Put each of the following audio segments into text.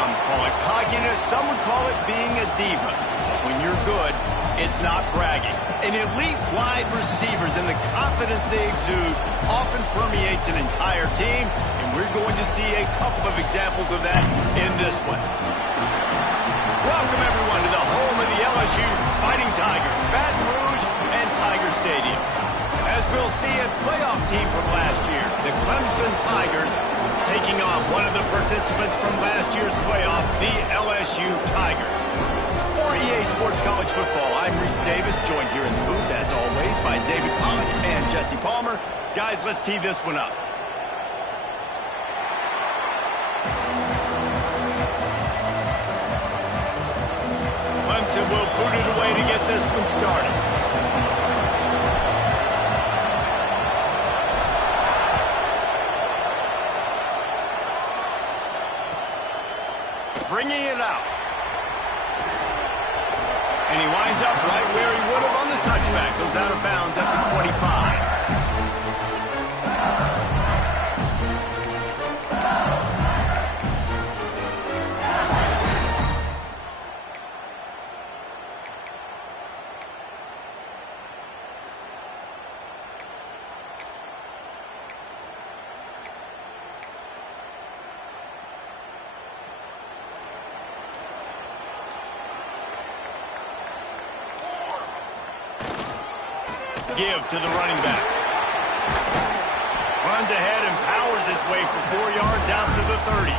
some call it cockiness, some would call it being a diva. But when you're good, it's not bragging. An elite wide receivers and the confidence they exude often permeates an entire team, and we're going to see a couple of examples of that in this one. Welcome, everyone, to the home of the LSU Fighting Tigers, Baton Rouge and Tiger Stadium. As we'll see, a playoff team from last year, the Clemson Tigers, taking on one of the participants from last year's playoff, the LSU Tigers. For EA Sports College Football, I'm Reese Davis, joined here in the booth, as always, by David Pollock and Jesse Palmer. Guys, let's tee this one up. Clemson will boot it away to get this one started. Bringing it out. And he winds up right where he would have on the touchback. Goes out of bounds at the 25. Give to the running back. Runs ahead and powers his way for 4 yards out to the 30.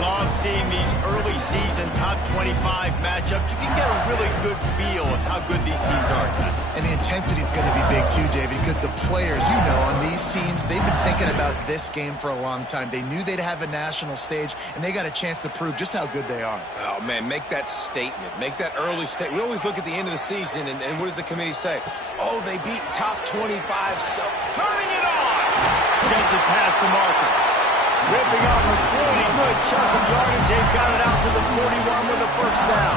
Love seeing these early season top 25 matchups. You can get a really good feel of how good these teams are, guys. And the intensity is going to be big too, David, because the players, you know, on these teams, they've been thinking about this game for a long time. They knew they'd have a national stage, and they got a chance to prove just how good they are. Oh, man, make that statement. Make that early statement. We always look at the end of the season, and what does the committee say? Oh, they beat top 25, so turning it on! Gets it past the marker. Ripping off a pretty good chunk of yardage. They've got it out to the 41 with a first down.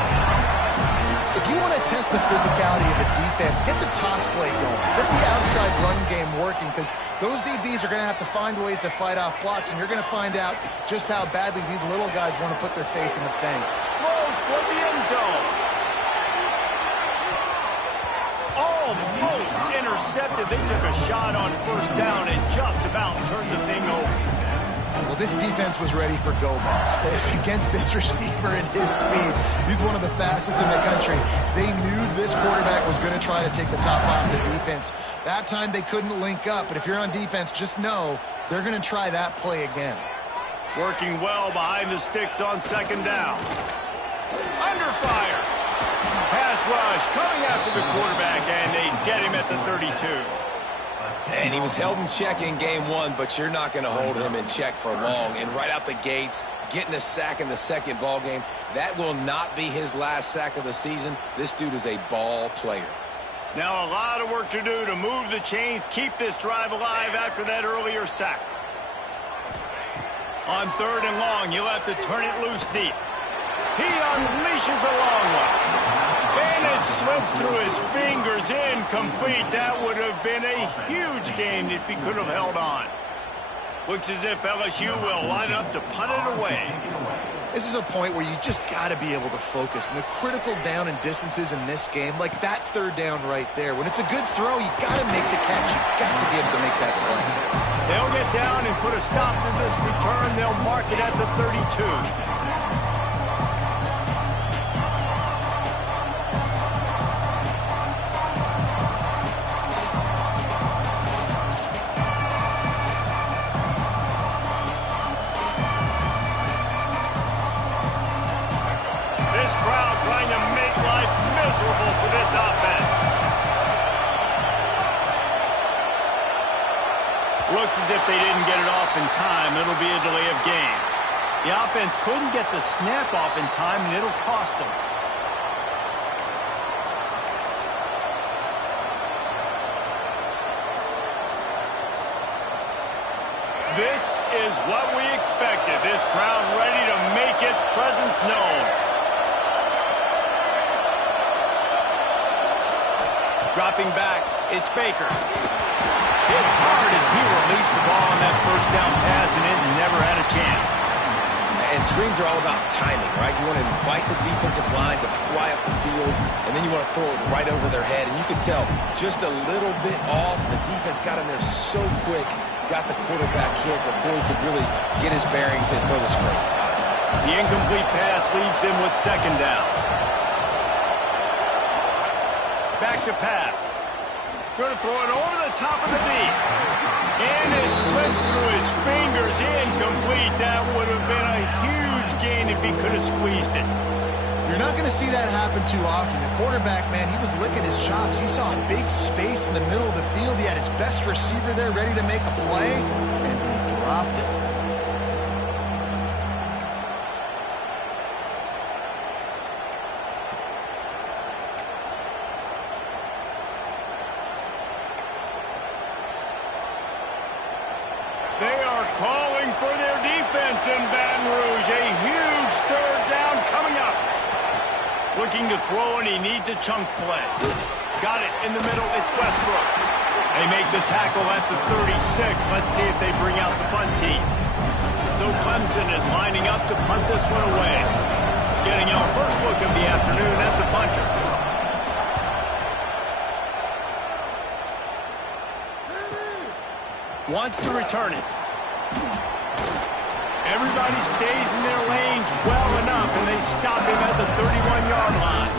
If you want to test the physicality of a defense, get the toss play going. Get the outside run game working, because those DBs are going to have to find ways to fight off blocks, and you're going to find out just how badly these little guys want to put their face in the fang. Throws for the end zone. Almost intercepted. They took a shot on first down and just about turned the thing over. Well, this defense was ready for go balls. Against this receiver and his speed, he's one of the fastest in the country. They knew this quarterback was going to try to take the top off the defense. That time they couldn't link up, but if you're on defense, just know they're going to try that play again. Working well behind the sticks on second down. Under fire. Pass rush coming after the quarterback, and they get him at the 32. And he was held in check in game one, but you're not going to hold him in check for long. And right out the gates, getting a sack in the second ball game, that will not be his last sack of the season. This dude is a ball player. Now a lot of work to do to move the chains, keep this drive alive after that earlier sack. On third and long, you'll have to turn it loose deep. He unleashes a long one. And it slips through his fingers, incomplete. That would have been a huge gain if he could have held on. Looks as if LSU will line up to punt it away. This is a point where you just got to be able to focus. And the critical down and distances in this game, like that third down right there, when it's a good throw, you got to make the catch. You got to be able to make that play. They'll get down and put a stop to this return. They'll mark it at the 32. For this offense. Looks as if they didn't get it off in time. It'll be a delay of game. The offense couldn't get the snap off in time, and it'll cost them. This is what we expected. This crowd ready to make its presence known. Dropping back, it's Baker. Hit hard as he released the ball on that first down pass, and it never had a chance. And screens are all about timing, right? You want to invite the defensive line to fly up the field, and then you want to throw it right over their head. And you can tell just a little bit off. The defense got in there so quick, got the quarterback hit before he could really get his bearings and throw the screen. The incomplete pass leaves him with second down. Back to pass. Going to throw it over the top of the D. And it slips through his fingers. Incomplete. That would have been a huge gain if he could have squeezed it. You're not going to see that happen too often. The quarterback, man, he was licking his chops. He saw a big space in the middle of the field. He had his best receiver there ready to make a play, and he dropped it. They are calling for their defense in Baton Rouge. A huge third down coming up. Looking to throw, and he needs a chunk play. Got it in the middle. It's Westbrook. They make the tackle at the 36. Let's see if they bring out the punt team. So Clemson is lining up to punt this one away. Getting our first look of the afternoon at the punter. Wants to return it. Everybody stays in their lanes well enough, and they stop him at the 31-yard line.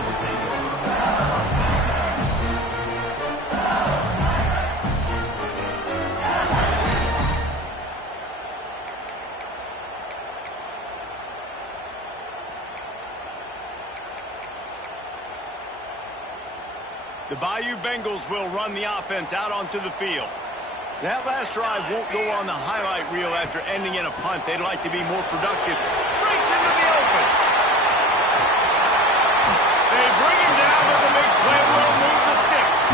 The Bayou Bengals will run the offense out onto the field. That last drive won't go on the highlight reel after ending in a punt. They'd like to be more productive. Breaks into the open. They bring him down, but the big play will move the sticks.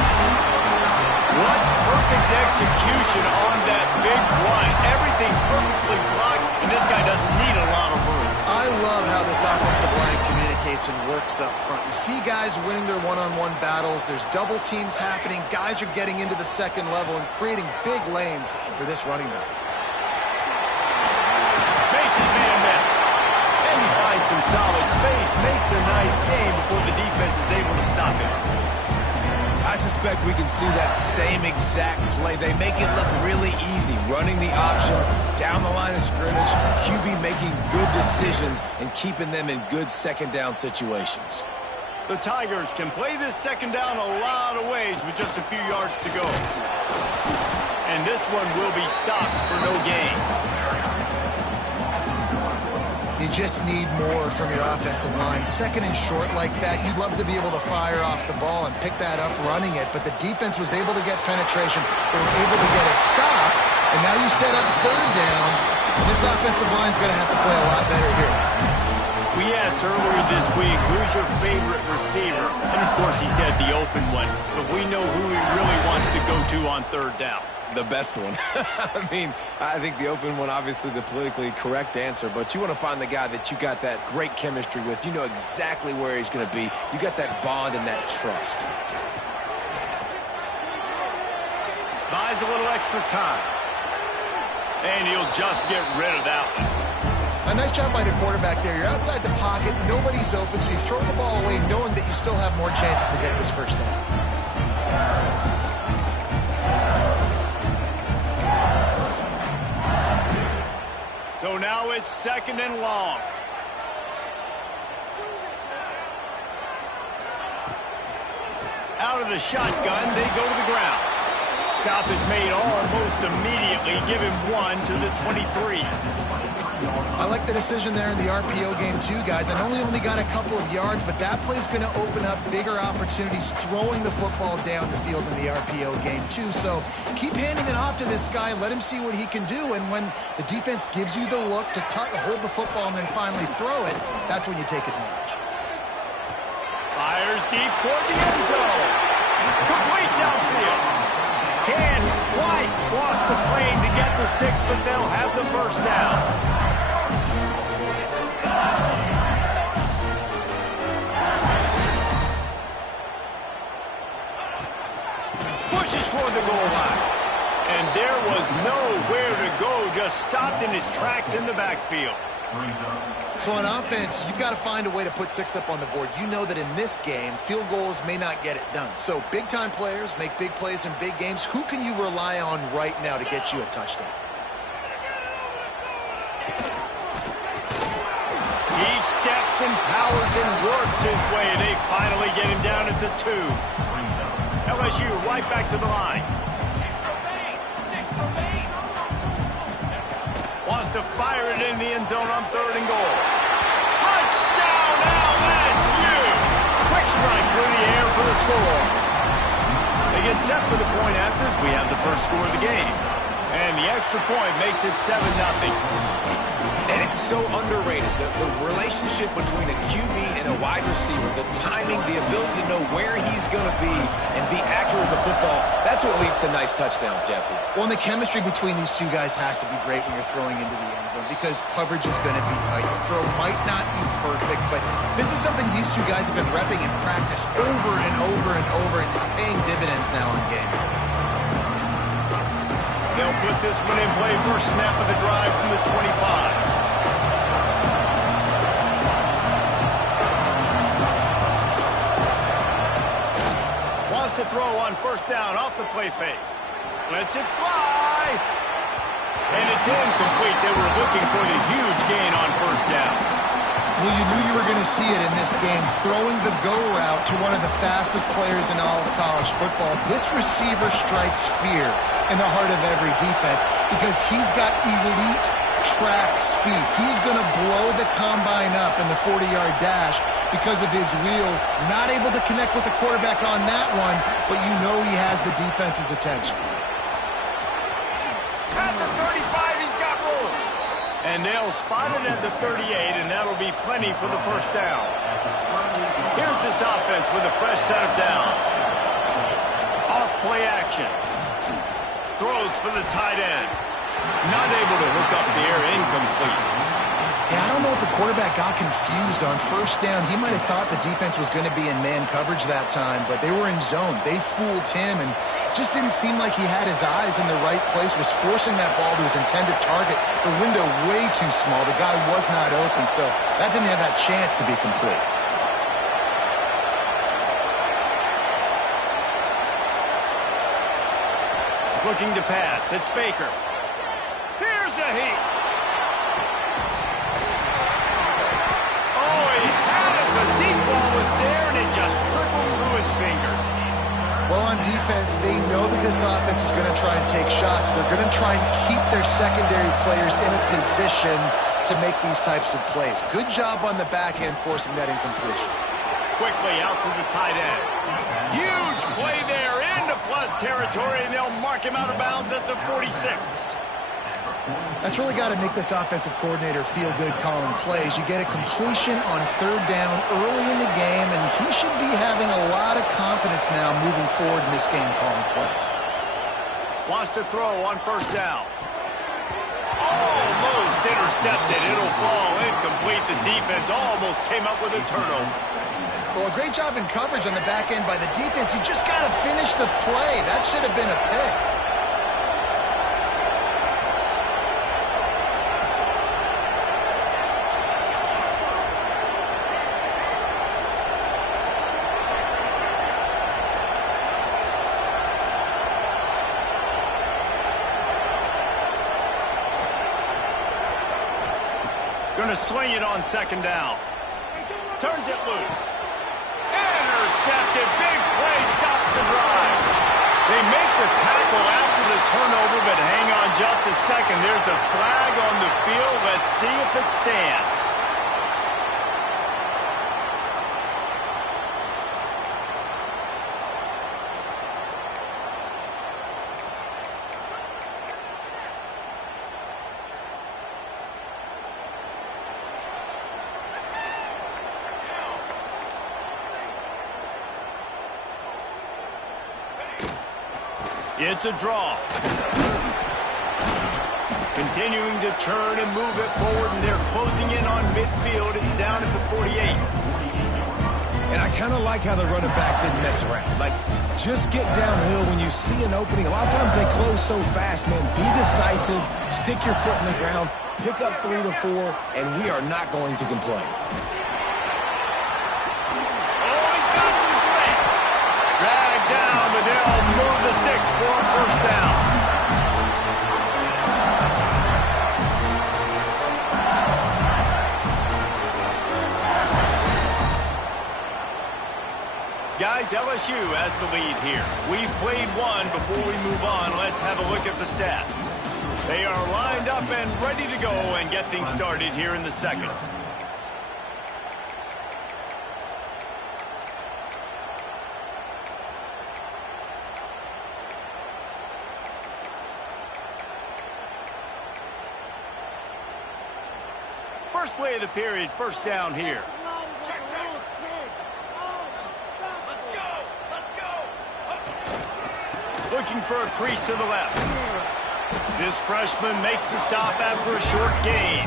What perfect execution on that big run. Everything perfectly blocked, and this guy doesn't need a lot of room. I love how this offensive line communicates and works up front. You see guys winning their one-on-one battles. There's double teams happening. Guys are getting into the second level and creating big lanes for this running back. Makes his man miss. And he finds some solid space. Makes a nice game before the defense is able to stop him. I suspect we can see that same exact play. They make it look really easy, running the option down the line of scrimmage, QB making good decisions and keeping them in good second down situations. The Tigers can play this second down a lot of ways with just a few yards to go. And this one will be stopped for no gain. You just need more from your offensive line. Second and short like that, you'd love to be able to fire off the ball and pick that up running it, but the defense was able to get penetration. They were able to get a stop, and now you set up third down, and this offensive line's going to have to play a lot better here. We asked earlier this week, who's your favorite receiver? And, of course, he said the open one, but we know who he really wants to go to on third down. The best one. I mean, I think the open one, obviously the politically correct answer, but you want to find the guy that you got that great chemistry with. You know exactly where he's going to be. You got that bond and that trust. Buys a little extra time. And he'll just get rid of that one. A nice job by the quarterback there. You're outside the pocket, nobody's open, so you throw the ball away knowing that you still have more chances to get this first down. So now it's second and long. Out of the shotgun, they go to the ground. Stop is made almost immediately. Give him one to the 23. I like the decision there in the RPO game too, guys. I know he only got a couple of yards, but that play's going to open up bigger opportunities throwing the football down the field in the RPO game too. So keep handing it off to this guy. Let him see what he can do. And when the defense gives you the look to hold the football and then finally throw it, that's when you take advantage. Fires deep toward the end zone. Complete downfield. Can White cross the plane to get the 6, but they'll have the first down. Pushes toward the goal line. And there was nowhere to go, just stopped in his tracks in the backfield. So on offense, you've got to find a way to put 6 up on the board. You know that in this game, field goals may not get it done. So big-time players make big plays in big games. Who can you rely on right now to get you a touchdown? He steps and powers and works his way, and they finally get him down at the 2. LSU right back to the line. Wants to fire it in the end zone on 3rd and goal. Touchdown LSU! Quick strike through the air for the score. They get set for the point after as we have the first score of the game. And the extra point makes it 7-0. And it's so underrated. The relationship between a QB and a wide receiver, the timing, the ability to know where he's going to be and be accurate with the football, that's what leads to nice touchdowns, Jesse. Well, and the chemistry between these two guys has to be great when you're throwing into the end zone because coverage is going to be tight. The throw might not be perfect, but this is something these two guys have been repping in practice over and over and over, and it's paying dividends now in game. They'll put this one in play first snap of the drive from the 25. Wants to throw on first down off the play fake. Lets it fly. And it's incomplete. They were looking for the huge gain on first down. Well, you knew you were going to see it in this game, throwing the go route to one of the fastest players in all of college football. This receiver strikes fear in the heart of every defense because he's got elite track speed. He's going to blow the combine up in the 40-yard dash because of his wheels. Not able to connect with the quarterback on that one, but you know he has the defense's attention. At the 35, he's got room. And they'll spot it at the 38, and that'll be plenty for the first down. Here's this offense with a fresh set of downs. Off play action. Throws for the tight end. Not able to hook up the air, incomplete. Yeah, I don't know if the quarterback got confused on first down. He might have thought the defense was going to be in man coverage that time, but they were in zone. They fooled him and just didn't seem like he had his eyes in the right place, was forcing that ball to his intended target. The window way too small. The guy was not open, so that didn't have that chance to be complete. Looking to pass. It's Baker. Here's a heat. Oh, he had it. The deep ball was there, and it just trickled through his fingers. Well, on defense, they know that this offense is going to try and take shots. They're going to try and keep their secondary players in a position to make these types of plays. Good job on the back end forcing that incompletion. Quickly out to the tight end. Huge play there into plus territory, and they'll mark him out of bounds at the 46. That's really got to make this offensive coordinator feel good calling plays. You get a completion on third down early in the game, and he should be having a lot of confidence now moving forward in this game calling plays. Wants to throw on first down. Almost intercepted. It'll fall incomplete. The defense almost came up with a turnover. Well, a great job in coverage on the back end by the defense. You just got to finish the play. That should have been a pick. Going to swing it on second down. Turns it loose. Intercepted. Big play. Stops the drive. They make the tackle after the turnover, but hang on just a second. There's a flag on the field. Let's see if it stands. It's a draw. Continuing to turn and move it forward, and they're closing in on midfield. It's down at the 48. And I kind of like how the running back didn't mess around. Like, Just get downhill when you see an opening. A lot of times they close so fast, man. Be decisive, stick your foot in the ground, pick up 3 to 4, and we are not going to complain. Oh, he's got some space. Drag down, but they'll move the sticks for a first down. Guys, LSU has the lead here. We've played one. Before we move on, let's have a look at the stats. They are lined up and ready to go and get things started here in the second. First play of the period, first down here. Looking for a crease to the left. This freshman makes the stop after a short gain.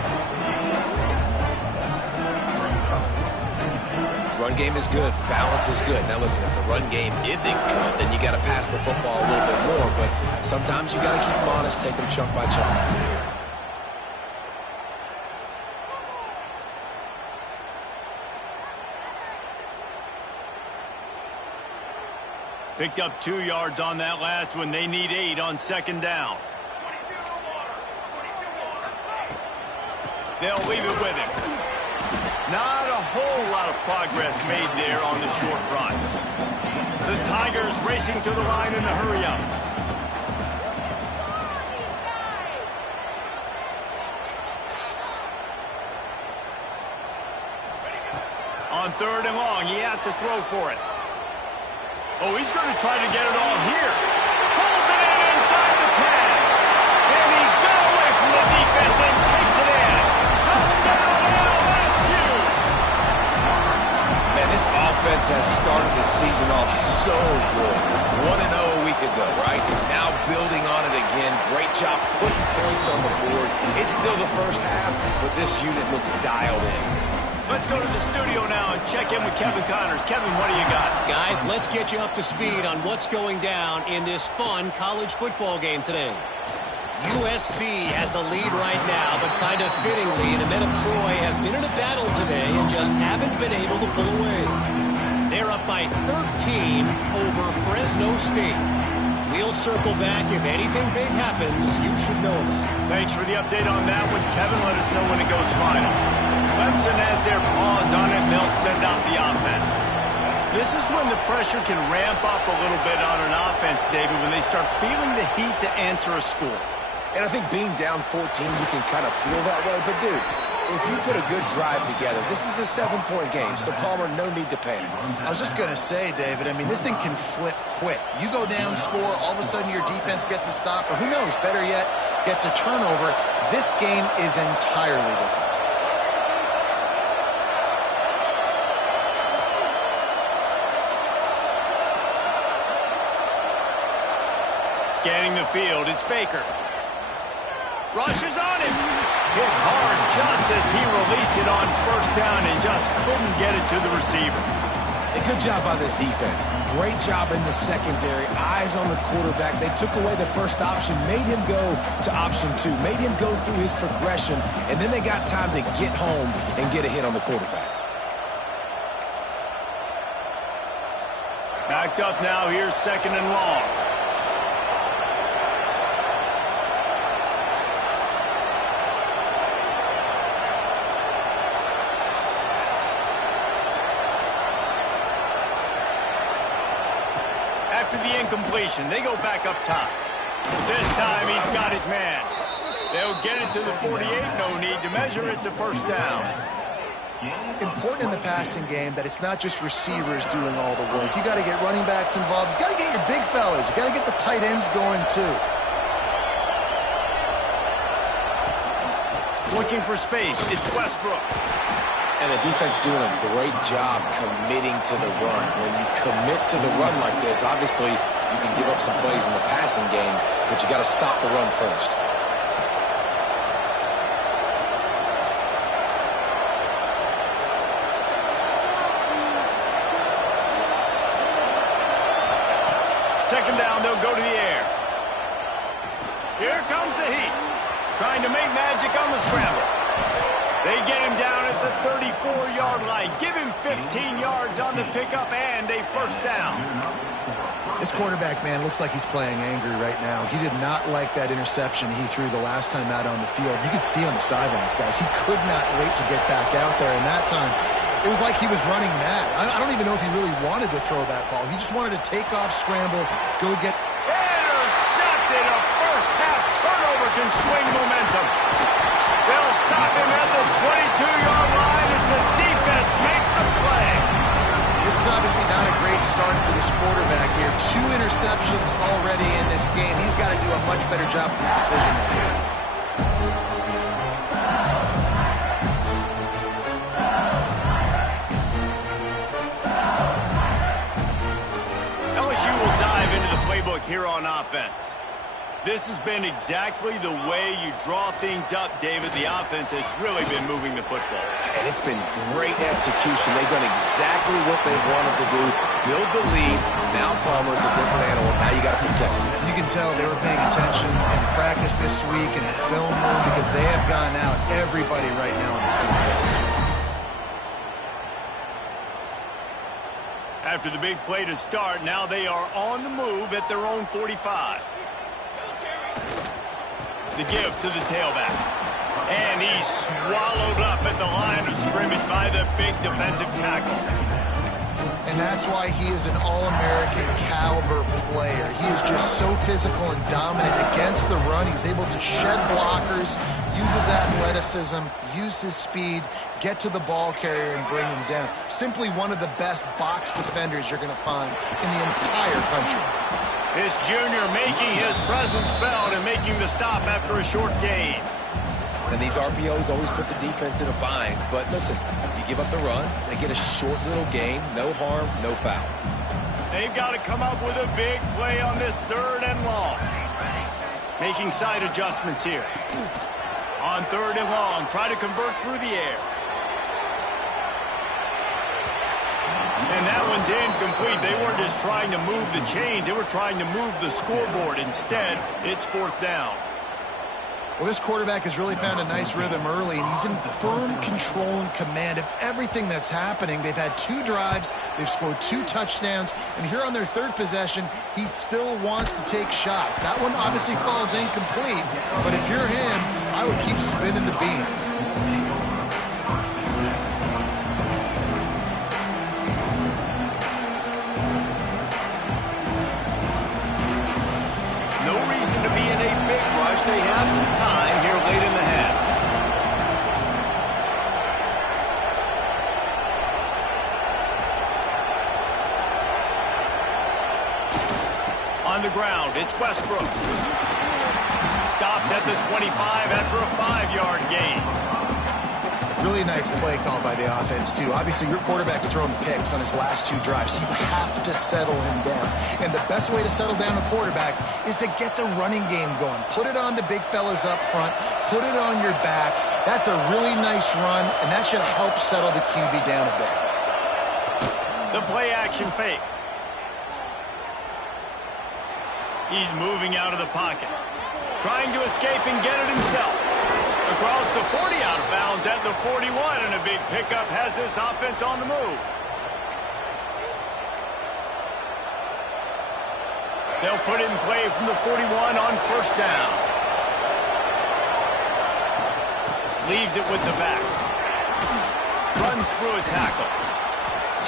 Run game is good. Balance is good. Now listen, if the run game isn't good, then you got to pass the football a little bit more. But sometimes you got to keep them honest, take them chunk by chunk. Picked up 2 yards on that last one. They need 8 on second down. They'll leave it with him. Not a whole lot of progress made there on the short run. The Tigers racing to the line in a hurry-up. On third and long, he has to throw for it. Oh, he's going to try to get it all here. Pulls it in inside the 10. And he got away from the defense and takes it in. Touchdown, LSU! Man, this offense has started the season off so good. 1-0 a week ago, right? Now building on it again. Great job putting points on the board. It's still the first half, but this unit looks dialed in. Let's go to the studio now and check in with Kevin Connors. Kevin, what do you got? Guys, let's get you up to speed on what's going down in this fun college football game today. USC has the lead right now, but kind of fittingly, the men of Troy have been in a battle today and just haven't been able to pull away. They're up by 13 over Fresno State. We'll circle back. If anything big happens, you should know about it. Thanks for the update on that one, Kevin. Let us know when it goes final. Clemson has their paws on it, and they'll send out the offense. This is when the pressure can ramp up a little bit on an offense, David, when they start feeling the heat to answer a score. And I think being down 14, you can kind of feel that way. But, dude, if you put a good drive together, this is a 7-point game, so Palmer, no need to panic. I was just going to say, David, I mean, this thing can flip quick. You go down, score, all of a sudden your defense gets a stop, or who knows, better yet, gets a turnover. This game is entirely different. Scanning the field, it's Baker. Rushes on him. Hit hard just as he released it on first down and just couldn't get it to the receiver. A good job by this defense. Great job in the secondary. Eyes on the quarterback. They took away the first option, made him go to option 2, made him go through his progression, and then they got time to get home and get a hit on the quarterback. Backed up now, here's second and long. After the incompletion, they go back up top. This time he's got his man. They'll get it to the 48, no need to measure, it's a first down. Important in the passing game that it's not just receivers doing all the work. You got to get running backs involved. You got to get your big fellas. You got to get the tight ends going too. Looking for space, it's Westbrook. And the defense doing a great job committing to the run. When you commit to the run like this, obviously you can give up some plays in the passing game, but you got to stop the run first. Here comes the heat. Trying to make magic on the scramble. They get him down at the 34-yard line. Give him 15 yards on the pickup and a first down. This quarterback, man, looks like he's playing angry right now. He did not like that interception he threw the last time out on the field. You could see on the sidelines, guys. He could not wait to get back out there. And that time, it was like he was running mad. I don't even know if he really wanted to throw that ball. He just wanted to take off, scramble, go get... Intercepted. A first-half turnover can swing momentum. They'll stop him at the 22-yard line as the defense makes a play. This is obviously not a great start for this quarterback here. 2 interceptions already in this game. He's got to do a much better job with his decision making. LSU will dive into the playbook here on offense. This has been exactly the way you draw things up, David. The offense has really been moving the football. And it's been great execution. They've done exactly what they wanted to do. Build the lead. Now Palmer's a different animal. Now you got to protect him. You can tell they were paying attention in practice this week in the film room because they have gone out, everybody right now on the same page. After the big play to start, now they are on the move at their own 45. The give to the tailback. And he's swallowed up at the line of scrimmage by the big defensive tackle. And that's why he is an All-American caliber player. He is just so physical and dominant against the run. He's able to shed blockers, use his athleticism, use his speed, get to the ball carrier and bring him down. Simply one of the best box defenders you're going to find in the entire country. This junior making his presence felt and making the stop after a short gain. And these RPOs always put the defense in a bind. But listen, you give up the run, they get a short little gain, no harm, no foul. They've got to come up with a big play on this 3rd and long. Making side adjustments here. On 3rd and long, try to convert through the air. And that one's incomplete. They weren't just trying to move the chains. They were trying to move the scoreboard. Instead, it's 4th down. Well, this quarterback has really found a nice rhythm early, and he's in firm control and command of everything that's happening. They've had 2 drives. They've scored 2 touchdowns. And here on their 3rd possession, he still wants to take shots. That one obviously falls incomplete. But if you're him, I would keep spinning the beam. They have some time here late in the half. On the ground, it's Westbrook. Stopped at the 25 after a 5-yard gain. Really nice play call by the offense, too. Obviously, your quarterback's thrown picks on his last 2 drives, so you have to settle him down. And the best way to settle down a quarterback is to get the running game going. Put it on the big fellas up front. Put it on your backs. That's a really nice run, and that should help settle the QB down a bit. The play-action fake. He's moving out of the pocket. Trying to escape and get it himself. Across the 40, out of bounds at the 41, and a big pickup has this offense on the move. They'll put it in play from the 41 on 1st down. Leaves it with the back. Runs through a tackle.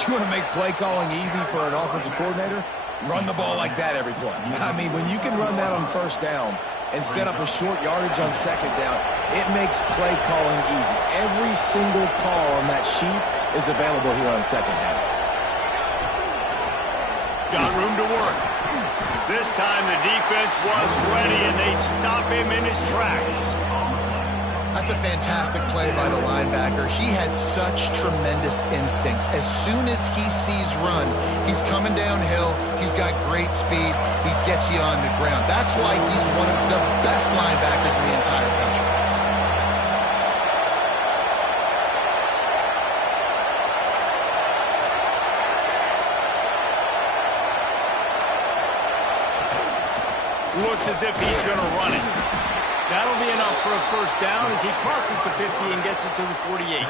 You want to make play calling easy for an offensive coordinator? Run the ball like that every play. I mean, when you can run that on 1st down and set up a short yardage on 2nd down, it makes play calling easy. Every single call on that sheet is available here on 2nd down. Got room to work. This time the defense was ready, and they stop him in his tracks. That's a fantastic play by the linebacker. He has such tremendous instincts. As soon as he sees run, he's coming downhill. He's got great speed. He gets you on the ground. That's why he's one of the best linebackers in the entire country. Looks as if he's going to run it. That'll be enough for a first down as he crosses the 50 and gets it to the 48.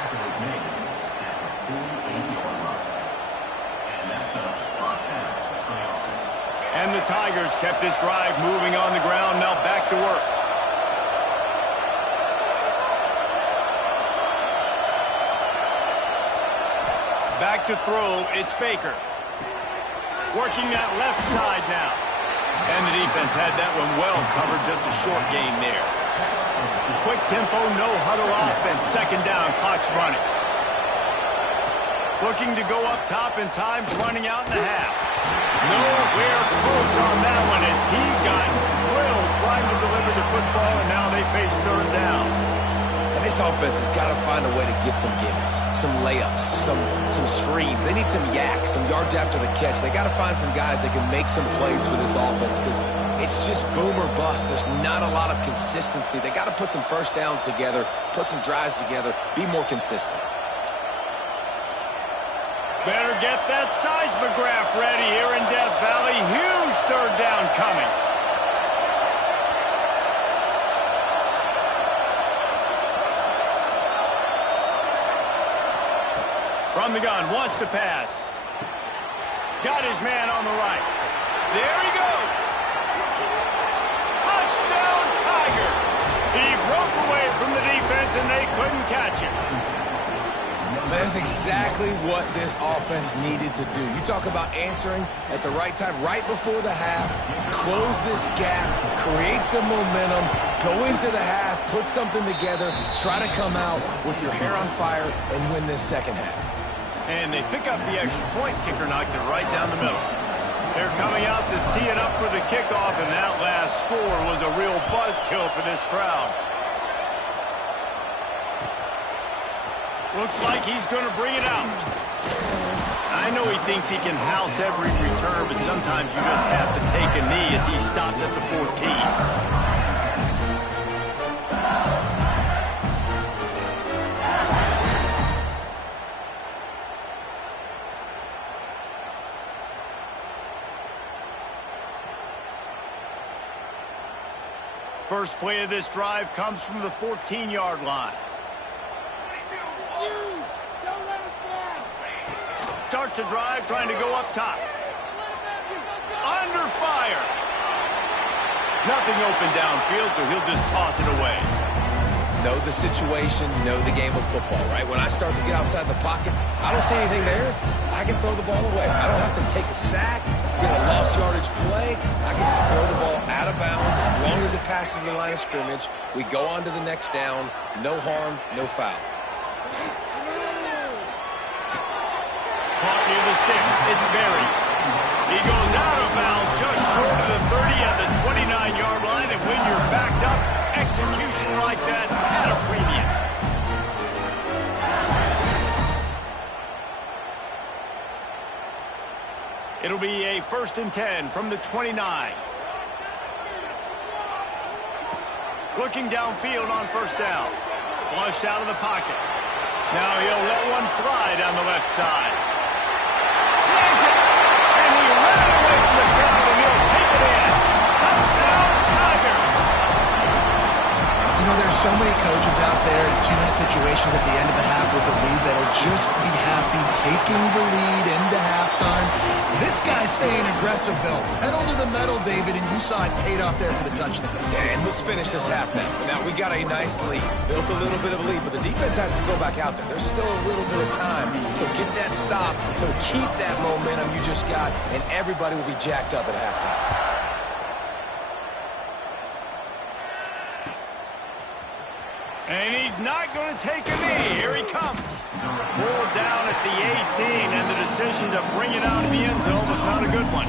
And the Tigers kept this drive moving on the ground. Now back to work. Back to throw, it's Baker. Working that left side now. And the defense had that one well covered, just a short gain there. Quick tempo, no huddle offense. Second down, clock's running. Looking to go up top, and time's running out in the half. Nowhere close on that one as he got drilled trying to deliver the football, and now they face third down. And this offense has got to find a way to get some gimmies, some layups, some screens. They need some yak, some yards after the catch. They got to find some guys that can make some plays for this offense because it's just boom or bust. There's not a lot of consistency. They got to put some first downs together, put some drives together, be more consistent. Better get that seismograph ready here in Death Valley. Huge third down coming. From the gun, wants to pass. Got his man on the right. There he goes. Touchdown, Tigers. He broke away from the defense, and they couldn't catch him. That's exactly what this offense needed to do. You talk about answering at the right time, right before the half, close this gap, create some momentum, go into the half, put something together, try to come out with your hair on fire and win this second half. And they pick up the extra point. Kicker knocked it right down the middle. They're coming out to tee it up for the kickoff, and that last score was a real buzzkill for this crowd. Looks like he's going to bring it out. I know he thinks he can house every return, but sometimes you just have to take a knee as he stopped at the 14. First play of this drive comes from the 14-yard line. Starts a drive trying to go up top. Under fire. Nothing open downfield, so he'll just toss it away. Know the situation, know the game of football, right? When I start to get outside the pocket, I don't see anything there. I can throw the ball away. I don't have to take a sack, get a lost yardage play. I can just throw the ball out of bounds as long as it passes the line of scrimmage. We go on to the next down. No harm, no foul. Caught near the sticks. It's buried. He goes out of bounds just short of the 30 at the 29-yard line, and when you're backed up, execution like that at a premium. It'll be a 1st and 10 from the 29. Looking downfield on first down. Flushed out of the pocket. Now he'll let one fly down the left side. Slants it! And he ran away from the crowd, and he'll take it in. Touchdown, Tigers! You know, there's so many coaches out there in 2-minute situations at the end of the half with the lead that'll just be happy taking the lead into halftime. This guy's staying aggressive, though. Pedal to the metal, David, and you saw it paid off there for the touchdown. And let's finish this half now. Now, we got a nice lead. Built a little bit of a lead, but the defense has to go back out there. There's still a little bit of time. So get that stop to keep that momentum you just got, and everybody will be jacked up at halftime. And he's not going to take a knee. Here he comes. Pulled down at the 18, and the decision to bring it out of the end zone was not a good one.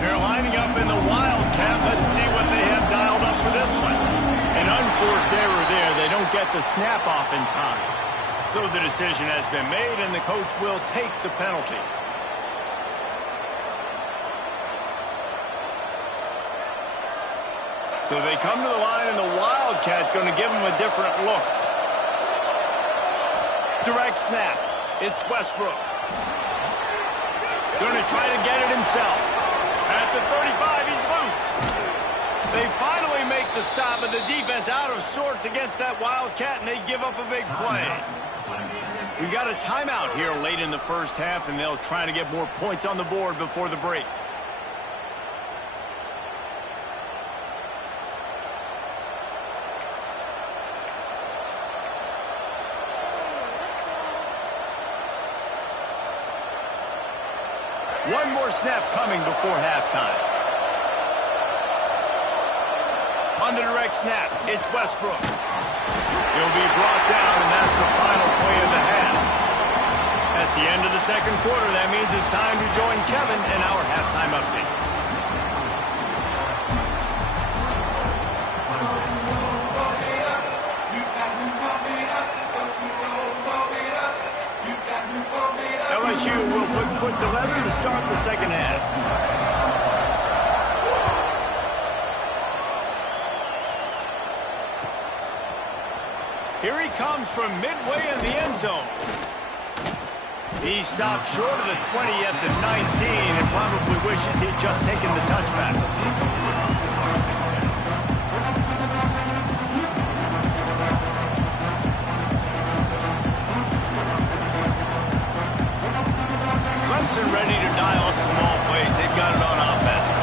They're lining up in the Wildcat. Let's see what they have dialed up for this one. An unforced error there. They don't get the snap off in time. So the decision has been made, and the coach will take the penalty. So they come to the line, and the Wildcat going to give them a different look. Direct snap. It's Westbrook. Going to try to get it himself. At the 35, he's loose. They finally make the stop, but the defense out of sorts against that Wildcat, and they give up a big play. We got a timeout here late in the first half, and they'll try to get more points on the board before the break. One more snap coming before halftime. On the direct snap, it's Westbrook. He'll be brought down, and that's the final play of the half. That's the end of the second quarter. That means it's time to join Kevin in our halftime update. LSU will put foot to leather to start the second half. Here he comes from midway in the end zone. He stopped short of the 20 at the 19 and probably wishes he'd just taken the touchback. Clemson ready to dial up some ball plays. They've got it on offense.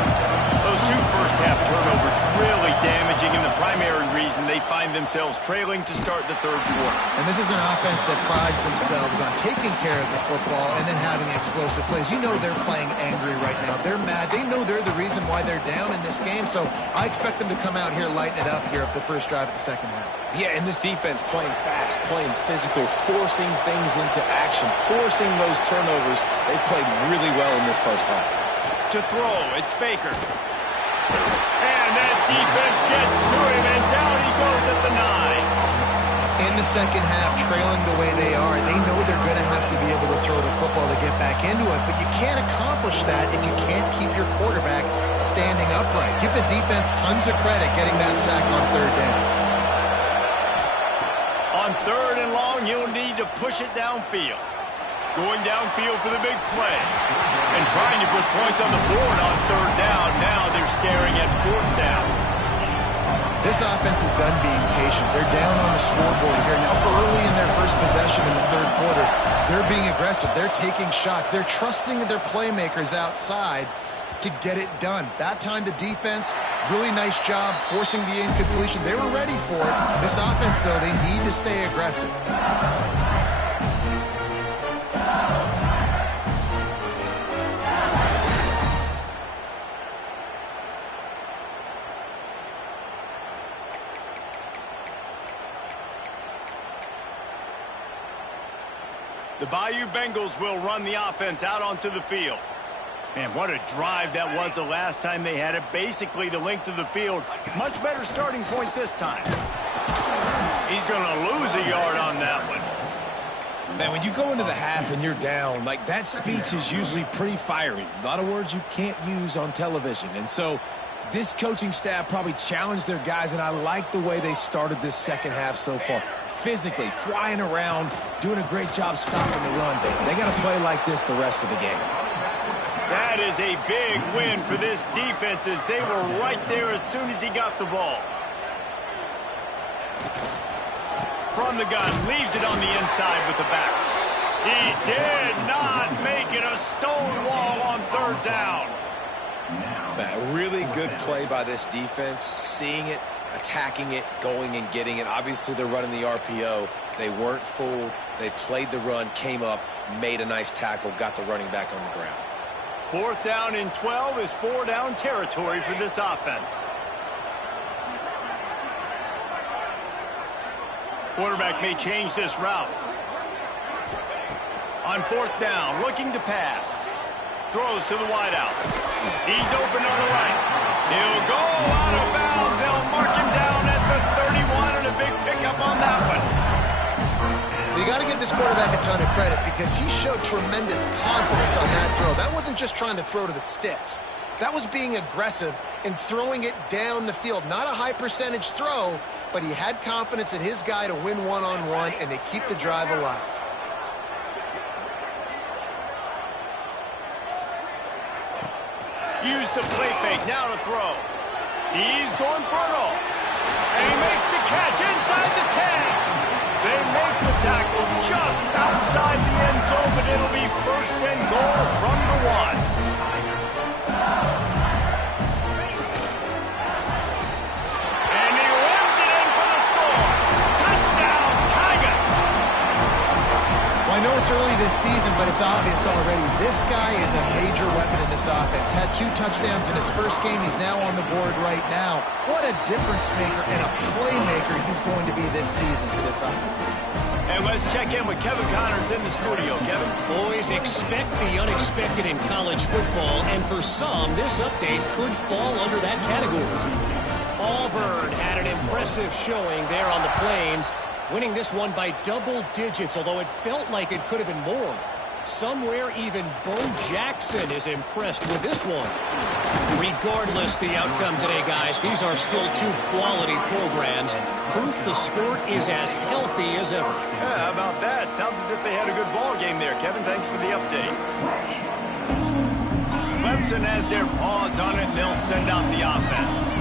Those two first-half turnovers really damaging, and the primary reason they find themselves trailing to start the third quarter. And this is an offense that prides themselves on taking care of the football and then having explosive plays. You know they're playing angry right now. They're mad. They know they're the reason why they're down in this game, so I expect them to come out here, lighten it up here for the first drive of the second half. Yeah, and this defense playing fast, playing physical, forcing things into action, forcing those turnovers. They played really well in this first half. To throw, it's Baker. And that defense gets to him, and down he goes at the 9. In the second half, trailing the way they are, they know they're going to have to be able to throw the football to get back into it, but you can't accomplish that if you can't keep your quarterback standing upright. Give the defense tons of credit getting that sack on third down. On third and long, you'll need to push it downfield. Going downfield for the big play. And trying to put points on the board on third down. Now they're staring at fourth down. This offense is done being patient. They're down on the scoreboard here. Now early in their first possession in the third quarter, they're being aggressive. They're taking shots. They're trusting their playmakers outside to get it done. That time the defense, really nice job forcing the incompletion. They were ready for it. This offense, though, they need to stay aggressive. The Bayou Bengals will run the offense out onto the field. Man, what a drive that was the last time they had it. Basically the length of the field. Much better starting point this time. He's going to lose a yard on that one. Man, when you go into the half and you're down, like that speech is usually pretty fiery. A lot of words you can't use on television. And so this coaching staff probably challenged their guys, and I like the way they started this second half so far. Physically, flying around, doing a great job stopping the run. They got to play like this the rest of the game. That is a big win for this defense, as they were right there as soon as he got the ball. From the gun, leaves it on the inside with the back. He did not make it a stone wall on third down. A really good play by this defense, seeing it, attacking it, going and getting it. Obviously, they're running the RPO. They weren't fooled. They played the run, came up, made a nice tackle, got the running back on the ground. Fourth down and 12 is four-down territory for this offense. Quarterback may change this route. On fourth down, looking to pass. Throws to the wideout. He's open on the right. He'll go out of bounds. They'll mark him down at the 31, and a big pickup on that one. You got to give this quarterback a ton of credit because he showed tremendous confidence on that throw. That wasn't just trying to throw to the sticks. That was being aggressive and throwing it down the field. Not a high percentage throw, but he had confidence in his guy to win one-on-one, and they keep the drive alive. Use the play fake, now to throw. He's going frontal. And he makes the catch inside the 10. They make the tackle just outside the end zone, but it'll be first and goal from the 1. And he runs it in for the score. Touchdown, Tigers. Well, I know it's early this season, but it's obvious already. This guy is a major weapon in this offense. Had 2 touchdowns in his first game. He's now on the board right now. What a difference maker and a playmaker he's going to be this season for this offense. And let's check in with Kevin Connors in the studio. Kevin? Boys, expect the unexpected in college football, and for some, this update could fall under that category. Auburn had an impressive showing there on the Plains, winning this one by double digits, although it felt like it could have been more. Somewhere even Bo Jackson is impressed with this one. Regardless the outcome today, guys, these are still 2 quality programs. Proof the sport is as healthy as ever. Yeah, how about that? Sounds as if they had a good ball game there. Kevin, thanks for the update. Clemson has their paws on it, and they'll send out the offense.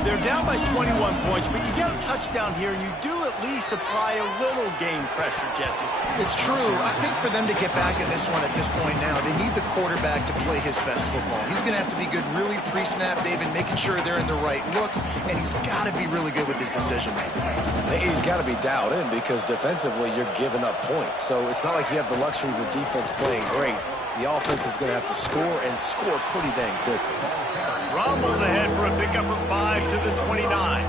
They're down by 21 points, but you get a touchdown here, and you do at least apply a little game pressure, Jesse. It's true. I think for them to get back in this one at this point now, they need the quarterback to play his best football. He's going to have to be good really pre-snap, David, making sure they're in the right looks, and he's got to be really good with his decision-making. He's got to be dialed in because defensively you're giving up points. So it's not like you have the luxury of the defense playing great. The offense is going to have to score and score pretty dang quickly. Rumbles ahead for a pickup of 5 to the 29.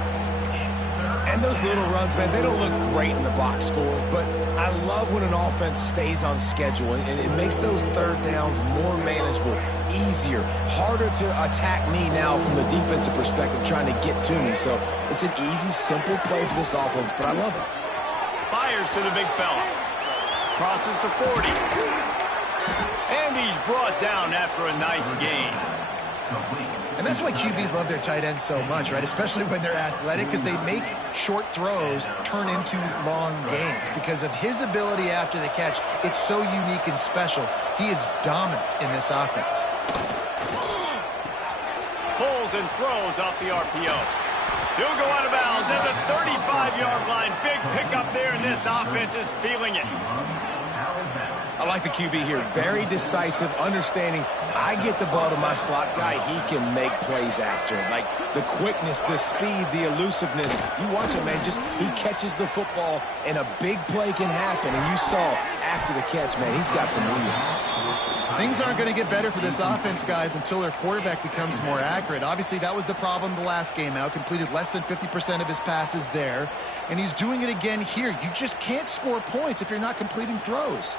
And those little runs, man, they don't look great in the box score, but I love when an offense stays on schedule, and it makes those third downs more manageable, easier, harder to attack me now from the defensive perspective trying to get to me. So it's an easy, simple play for this offense, but I love it. Fires to the big fella. Crosses the 40. And he's brought down after a nice gain. And that's why QBs love their tight ends so much, right? Especially when they're athletic, because they make short throws turn into long gains. Because of his ability after the catch, it's so unique and special. He is dominant in this offense. Pulls and throws off the RPO. He'll go out of bounds at the 35-yard line. Big pickup there, and this offense is feeling it. I like the QB here. Very decisive, understanding I get the ball to my slot guy. He can make plays after it. Like the quickness, the speed, the elusiveness. You watch him, man. Just he catches the football, and a big play can happen. And you saw after the catch, man, he's got some wheels. Things aren't going to get better for this offense, guys, until their quarterback becomes more accurate. Obviously, that was the problem the last game out. Completed less than 50% of his passes there. And he's doing it again here. You just can't score points if you're not completing throws.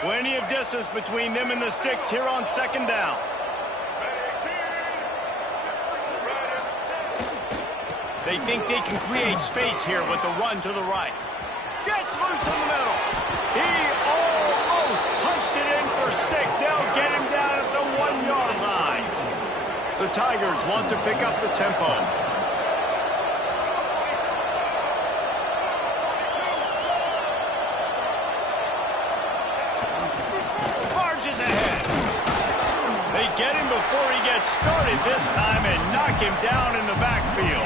Plenty of distance between them and the sticks here on second down. They think they can create space here with a run to the right. Gets loose in the middle. He almost punched it in for 6. They'll get him down at the 1-yard line. The Tigers want to pick up the tempo. Get him before he gets started this time and knock him down in the backfield.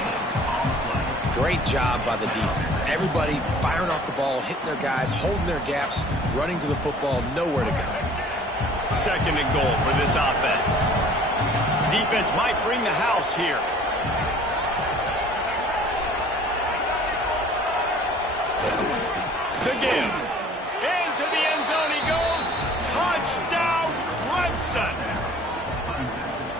Great job by the defense. Everybody firing off the ball, hitting their guys, holding their gaps, running to the football, nowhere to go. Second and goal for this offense. Defense might bring the house here. The give. Into the end zone he goes. Touchdown, Clemson.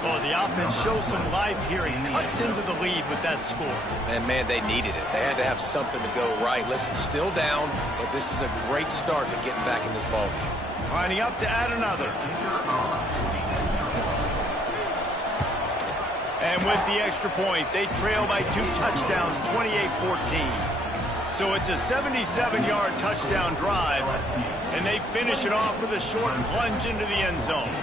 Oh, the offense shows some life here and cuts into the lead with that score. And, man, they needed it. They had to have something to go right. Listen, still down, but this is a great start to getting back in this ballgame. Lining up to add another. And with the extra point, they trail by 2 touchdowns, 28-14. So it's a 77-yard touchdown drive, and they finish it off with a short plunge into the end zone.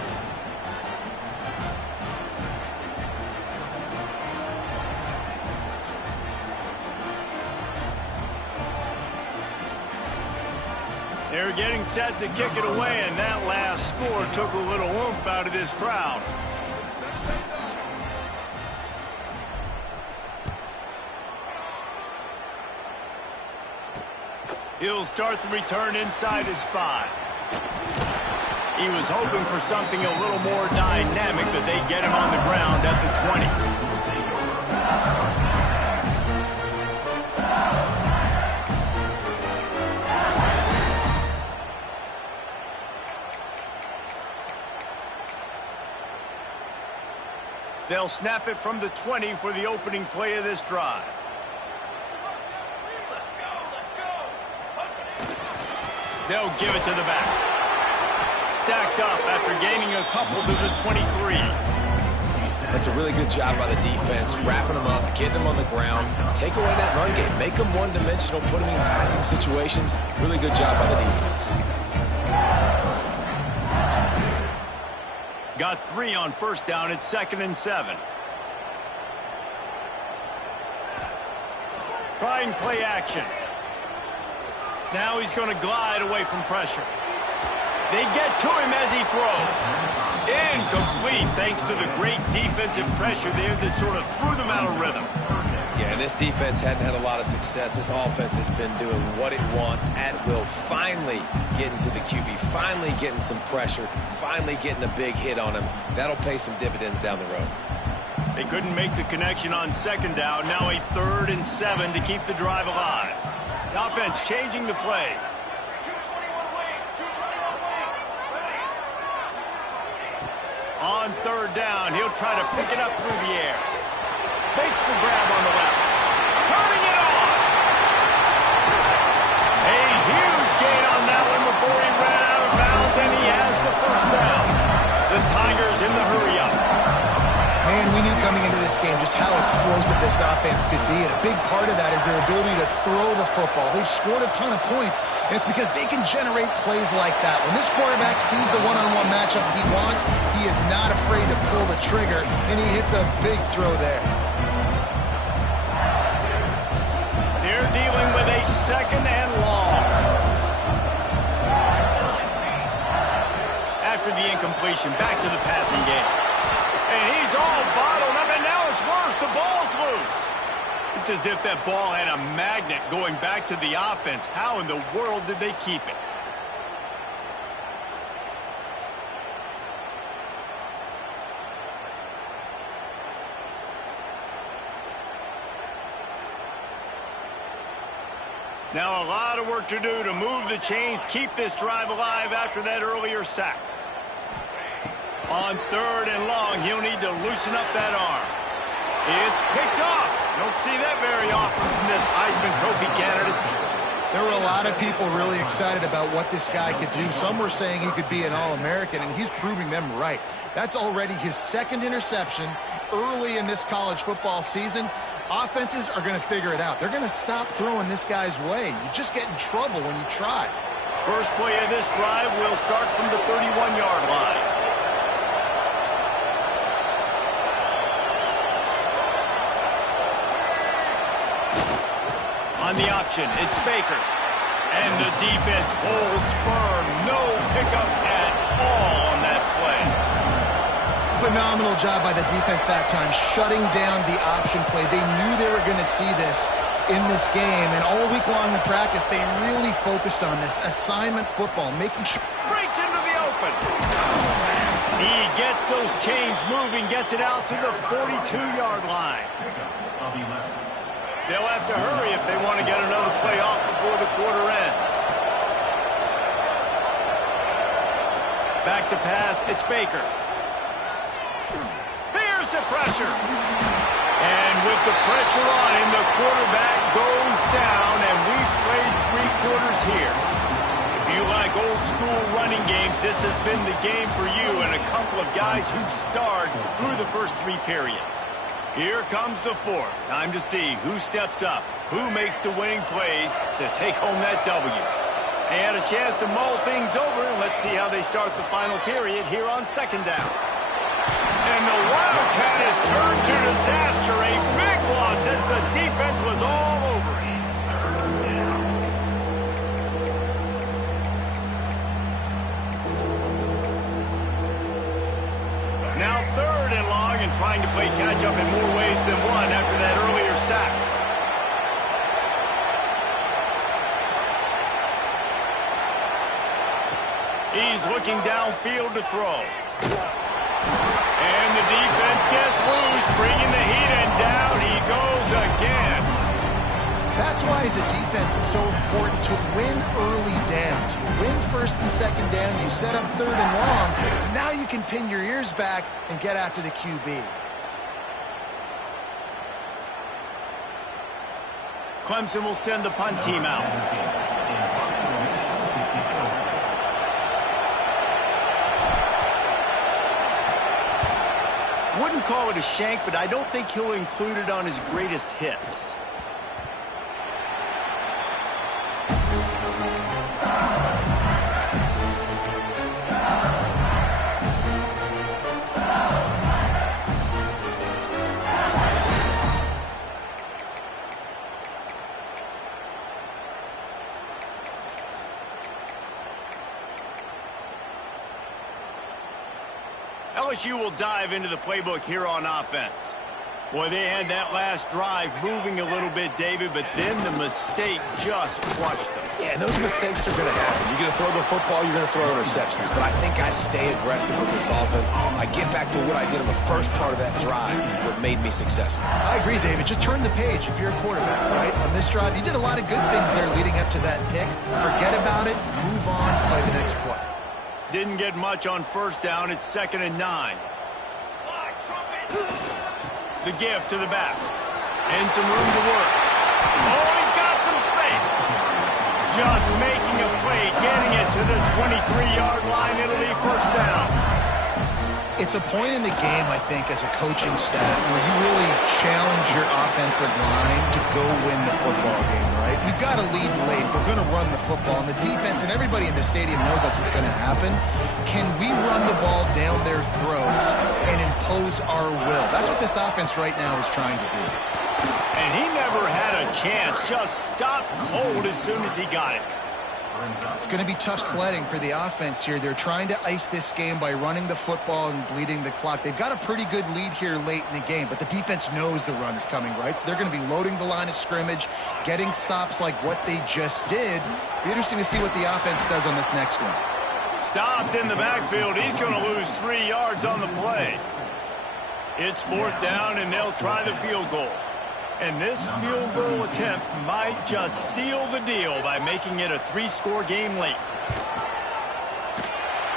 They're getting set to kick it away, and that last score took a little oomph out of this crowd. He'll start the return inside his 5. He was hoping for something a little more dynamic, but they get him on the ground at the 20. They'll snap it from the 20 for the opening play of this drive. They'll give it to the back. Stacked up after gaining a couple to the 23. That's a really good job by the defense, wrapping them up, getting them on the ground, take away that run game, make them one-dimensional, put them in passing situations. Really good job by the defense. Got 3 on first down at 2nd and 7. Trying play action. Now he's going to glide away from pressure. They get to him as he throws. Incomplete thanks to the great defensive pressure there that sort of threw them out of rhythm. Yeah, this defense hadn't had a lot of success. This offense has been doing what it wants at will. Finally getting to the QB, finally getting some pressure, finally getting a big hit on him. That'll pay some dividends down the road. They couldn't make the connection on 2nd down. Now a 3rd and 7 to keep the drive alive. The offense changing the play. On 3rd down, he'll try to pick it up through the air. Makes the grab on the left. Turning it on. A huge gain on that one before he ran out of bounds, and he has the first down. The Tigers in the hurry-up. Man, we knew coming into this game just how explosive this offense could be, and a big part of that is their ability to throw the football. They've scored a ton of points, and it's because they can generate plays like that. When this quarterback sees the one-on-one matchup he wants, he is not afraid to pull the trigger, and he hits a big throw there. They're dealing with a 2nd and long. After the incompletion, back to the passing game. And he's all bottled up, and now it's worse. The ball's loose. It's as if that ball had a magnet going back to the offense. How in the world did they keep it? Now a lot of work to do to move the chains, keep this drive alive after that earlier sack. On 3rd and long, he'll need to loosen up that arm. It's picked off. Don't see that very often from this Heisman Trophy candidate. There were a lot of people really excited about what this guy could do. Some were saying he could be an All-American, and he's proving them right. That's already his 2nd interception early in this college football season. Offenses are going to figure it out. They're going to stop throwing this guy's way. You just get in trouble when you try. First play of this drive will start from the 31-yard line. On the option, it's Baker. And the defense holds firm. No pickup at all on that play. Phenomenal job by the defense that time, shutting down the option play. They knew they were going to see this in this game, and all week long in practice, they really focused on this assignment football, making sure. Breaks into the open. He gets those chains moving, gets it out to the 42-yard line. They'll have to hurry if they want to get another play off before the quarter ends. Back to pass, it's Baker. Here's the pressure. And with the pressure on him, the quarterback goes down, and we've played 3 quarters here. If you like old-school running games, this has been the game for you and a couple of guys who've starred through the first 3 periods. Here comes the 4th. Time to see who steps up, who makes the winning plays to take home that W. They had a chance to mull things over. Let's see how they start the final period here on 2nd down. And the Wildcat is turned to disaster. A big loss as the defense was all over it. Now 3rd and long and trying to play catch-up in more ways than one after that earlier sack. He's looking downfield to throw. And the defense gets loose, bringing the heat, and down he goes again. That's why, as a defense, it's so important to win early downs. You win 1st and 2nd down, you set up 3rd and long. Now you can pin your ears back and get after the QB. Clemson will send the punt team out. Wouldn't call it a shank, but I don't think he'll include it on his greatest hits. LSU will dive into the playbook here on offense. Boy, they had that last drive moving a little bit, David, but then the mistake just crushed them. Yeah, and those mistakes are going to happen. You're going to throw the football, you're going to throw interceptions. But I think I stay aggressive with this offense. I get back to what I did in the first part of that drive, what made me successful. I agree, David. Just turn the page if you're a quarterback, right? On this drive, you did a lot of good things there leading up to that pick. Forget about it, move on, play the next play. Didn't get much on 1st down. It's 2nd and 9. The give to the back. And some room to work. Oh, he's got some space. Just making a play, getting it to the 23-yard line. It'll be 1st down. It's a point in the game, I think, as a coaching staff where you really challenge your offensive line to go win the football game, right? We've got to lead late. We're going to run the football. And the defense and everybody in the stadium knows that's what's going to happen. Can we run the ball down their throats and impose our will? That's what this offense right now is trying to do. And he never had a chance. Just stopped cold as soon as he got it. It's going to be tough sledding for the offense here. They're trying to ice this game by running the football and bleeding the clock. They've got a pretty good lead here late in the game, but the defense knows the run is coming, right? So they're going to be loading the line of scrimmage, getting stops like what they just did. Be interesting to see what the offense does on this next one. Stopped in the backfield. He's going to lose 3 yards on the play. It's 4th down, and they'll try the field goal. And this field goal attempt might just seal the deal by making it a 3-score game late.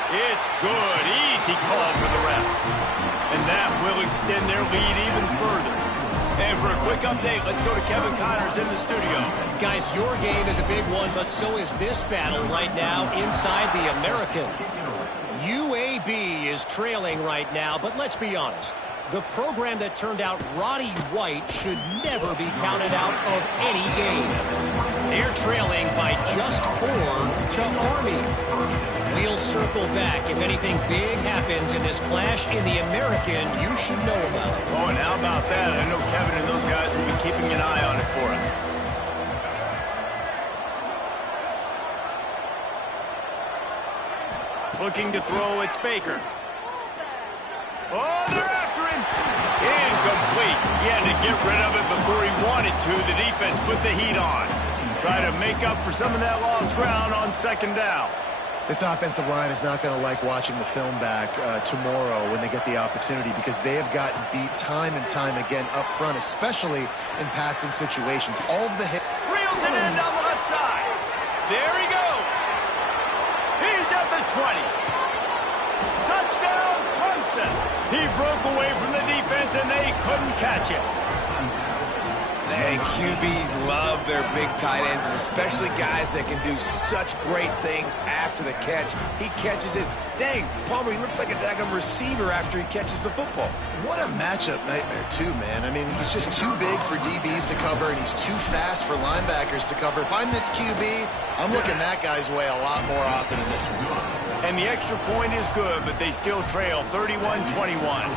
It's good. Easy call for the refs. And that will extend their lead even further. And for a quick update, let's go to Kevin Connors in the studio. Guys, your game is a big one, but so is this battle right now inside the American. UAB is trailing right now, but let's be honest. The program that turned out Roddy White should never be counted out of any game. They're trailing by just 4 to Army. We'll circle back. If anything big happens in this clash in the American, you should know about it. Oh, and how about that? I know Kevin and those guys will be keeping an eye on it for us. Looking to throw, it's Baker. Oh, they're after him. Incomplete. He had to get rid of it before he wanted to. The defense put the heat on. Try to make up for some of that lost ground on 2nd down. This offensive line is not going to like watching the film back tomorrow when they get the opportunity because they have gotten beat time and time again up front, especially in passing situations. All of the hit. Reels it in down the left side. There he goes. He's at the 20. Touchdown, Clemson. He broke away from the defense, and they couldn't catch him. And QBs love their big tight ends, and especially guys that can do such great things after the catch. He catches it. Dang, Palmer, he looks like a daggum receiver after he catches the football. What a matchup nightmare, too, man. I mean, he's just too big for DBs to cover, and he's too fast for linebackers to cover. If I'm this QB, I'm looking that guy's way a lot more often in this one. And the extra point is good, but they still trail 31-21.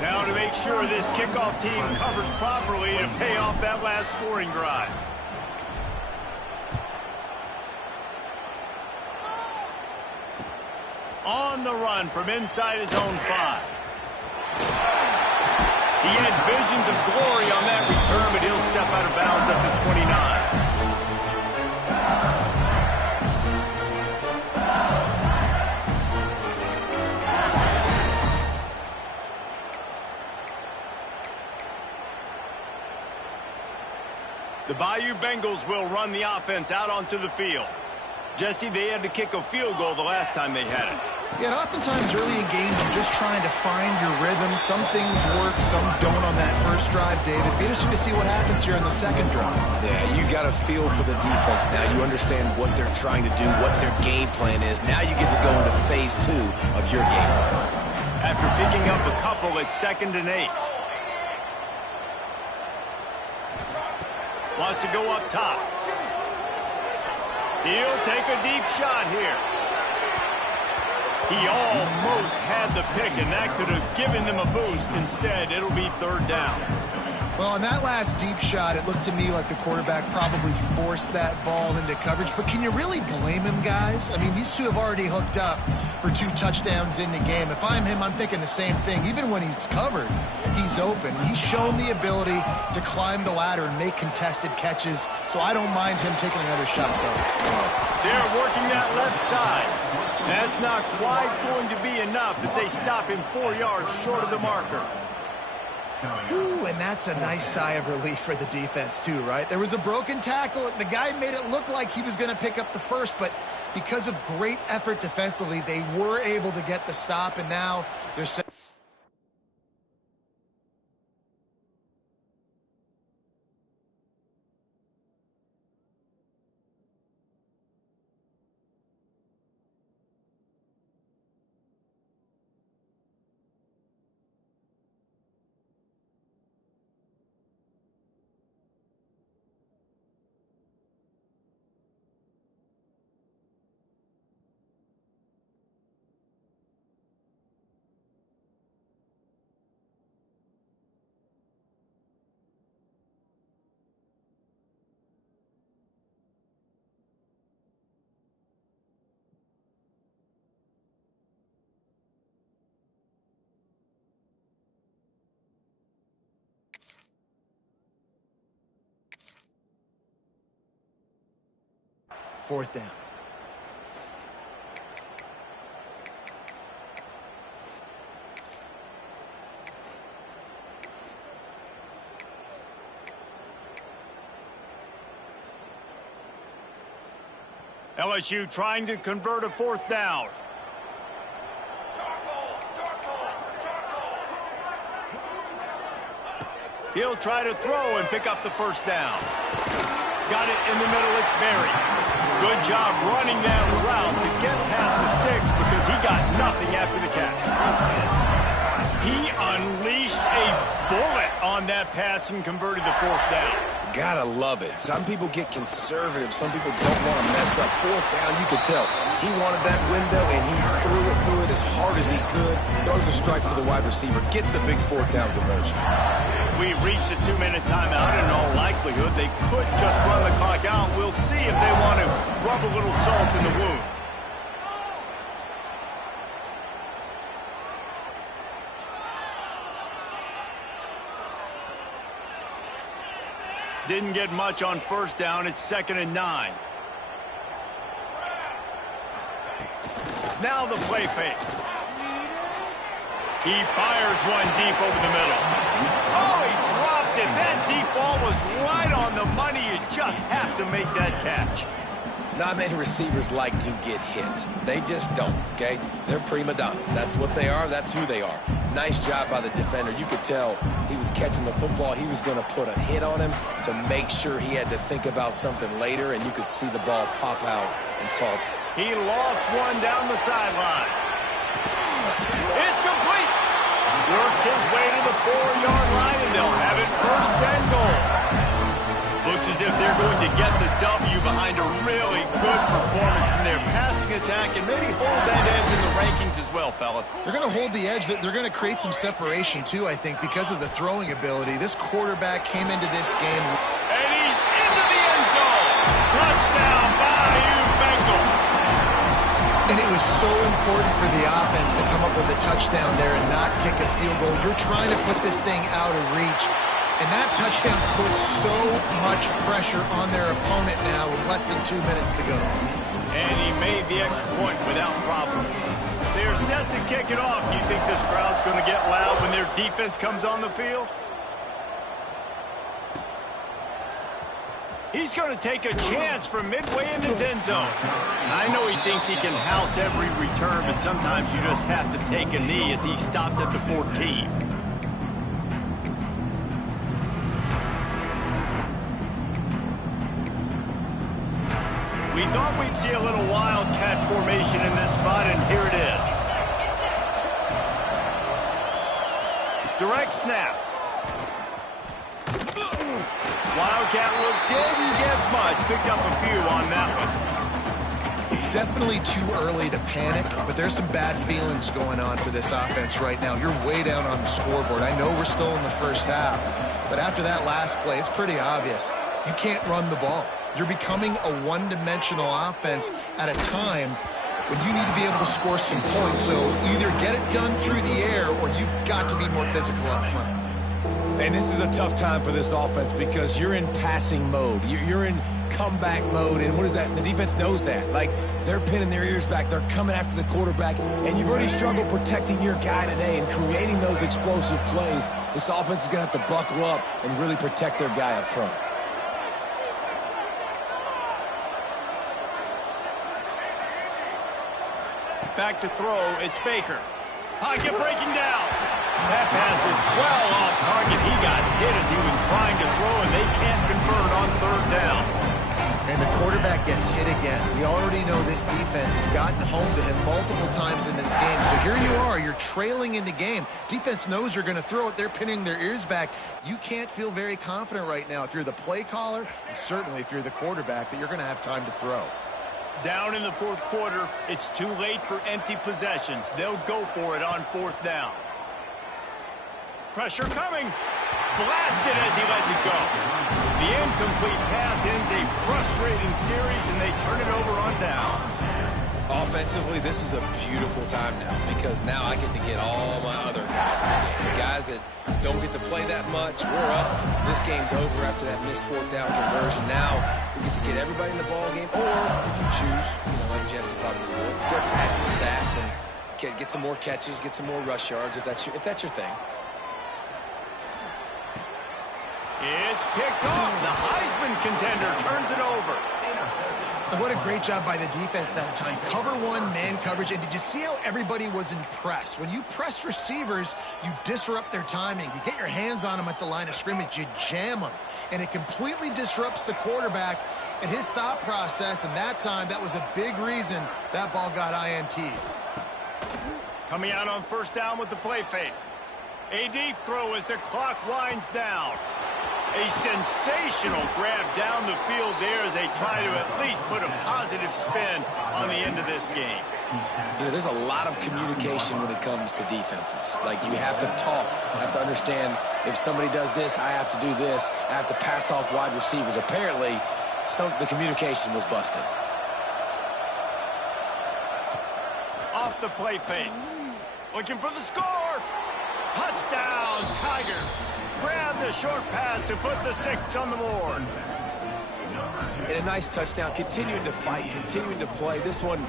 Now to make sure this kickoff team covers properly to pay off that last scoring drive. On the run from inside his own 5. He had visions of glory on that return, but he'll step out of bounds up to 29. The Bayou Bengals will run the offense out onto the field. Jesse, they had to kick a field goal the last time they had it. Yeah, and oftentimes early in games, you're just trying to find your rhythm. Some things work, some don't on that first drive, David. Be interesting to see what happens here on the second drive. Yeah, you got a feel for the defense now. You understand what they're trying to do, what their game plan is. Now you get to go into phase 2 of your game plan. After picking up a couple, it's 2nd and 8. Wants to go up top. He'll take a deep shot here. He almost had the pick, and that could have given them a boost. Instead, it'll be 3rd down. Well, on that last deep shot, it looked to me like the quarterback probably forced that ball into coverage. But can you really blame him, guys? I mean, these two have already hooked up for 2 touchdowns in the game. If I'm him, I'm thinking the same thing. Even when he's covered, he's open. He's shown the ability to climb the ladder and make contested catches, so I don't mind him taking another shot, though. They're working that left side. That's not quite going to be enough as they stop him 4 yards short of the marker. Ooh, and that's a nice sigh of relief for the defense, too, right? There was a broken tackle. The guy made it look like he was going to pick up the first, but because of great effort defensively, they were able to get the stop, and now they're set. Fourth down. LSU trying to convert a 4th down. He'll try to throw and pick up the 1st down. Got it in the middle. It's Berry. Good job running that route to get past the sticks because he got nothing after the catch. He unleashed a bullet on that pass and converted the 4th down. Gotta love it. Some people get conservative. Some people don't want to mess up. 4th down, you could tell. He wanted that window, and he threw it as hard as he could. Throws a strike to the wide receiver. Gets the big 4th down conversion. We've reached a 2-minute timeout. In all likelihood, they could just run the clock out. We'll see if they want to rub a little salt in the wound. Didn't get much on 1st down. It's 2nd and 9. Now the play fake. He fires one deep over the middle. Oh, he dropped it. That deep ball was right on the money. You just have to make that catch. Not many receivers like to get hit. They just don't, okay? They're prima donnas. That's what they are. That's who they are. Nice job by the defender. You could tell he was catching the football. He was going to put a hit on him to make sure he had to think about something later, and you could see the ball pop out and fall. He lost one down the sideline. It's complete. Works his way to the 4-yard line, and they'll have it 1st and goal. Looks as if they're going to get the W behind a really good performance from their passing attack and maybe hold that edge in the rankings as well, fellas. They're going to hold the edge. They're going to create some separation, too, I think, because of the throwing ability. This quarterback came into this game. And he's into the end zone. Touchdown, Bayou Bengals. And it was so important for the offense to come up with a touchdown there and not kick a field goal. You're trying to put this thing out of reach. And that touchdown puts so much pressure on their opponent now with less than 2 minutes to go. And he made the extra point without problem. They're set to kick it off. You think this crowd's going to get loud when their defense comes on the field? He's going to take a chance from midway in his end zone. I know he thinks he can house every return, but sometimes you just have to take a knee as he stopped at the 14. We thought we'd see a little wildcat formation in this spot, and here it is. Direct snap. Wildcat look didn't get much. Picked up a few on that one. It's definitely too early to panic, but there's some bad feelings going on for this offense right now. You're way down on the scoreboard. I know we're still in the first half, but after that last play, it's pretty obvious. You can't run the ball. You're becoming a one-dimensional offense at a time when you need to be able to score some points. So either get it done through the air or you've got to be more physical up front. And this is a tough time for this offense because you're in passing mode. You're in comeback mode, and what is that? The defense knows that. Like, they're pinning their ears back. They're coming after the quarterback, and you've already struggled protecting your guy today and creating those explosive plays. This offense is going to have to buckle up and really protect their guy up front. Back to throw, it's Baker. Pocket breaking down. That pass is well off target. He got hit as he was trying to throw, and they can't convert on third down. And the quarterback gets hit again. We already know this defense has gotten home to him multiple times in this game. So here you are, you're trailing in the game. Defense knows you're going to throw it. They're pinning their ears back. You can't feel very confident right now if you're the play caller, and certainly if you're the quarterback, that you're going to have time to throw. Down in the fourth quarter, it's too late for empty possessions. They'll go for it on fourth down. Pressure coming. Blasted as he lets it go. The incomplete pass ends a frustrating series, and they turn it over on downs. Offensively, this is a beautiful time now because now I get to get all my other guys in the game. The guys that don't get to play that much, we're up. This game's over after that missed fourth down conversion. Now we get to get everybody in the ball game, or if you choose, like Jesse probably would, go pad some stats and get some more catches, get some more rush yards if that's your thing. It's picked off. The Heisman contender turns it over. And what a great job by the defense that time. Cover one, man coverage. And did you see how everybody was impressed? When you press receivers, you disrupt their timing. You get your hands on them at the line of scrimmage. You jam them. And it completely disrupts the quarterback and his thought process. And that time, that was a big reason that ball got INT'd. Coming out on first down with the play fake. A deep throw as the clock winds down. A sensational grab down the field there as they try to at least put a positive spin on the end of this game. You know, there's a lot of communication when it comes to defenses. Like, you have to talk. You have to understand if somebody does this, I have to do this. I have to pass off wide receivers. Apparently, the communication was busted. Off the play fake. Looking for the score. Touchdown, Tigers. Grab the short pass to put the 6 on the board. And a nice touchdown, continuing to fight, continuing to play. This one,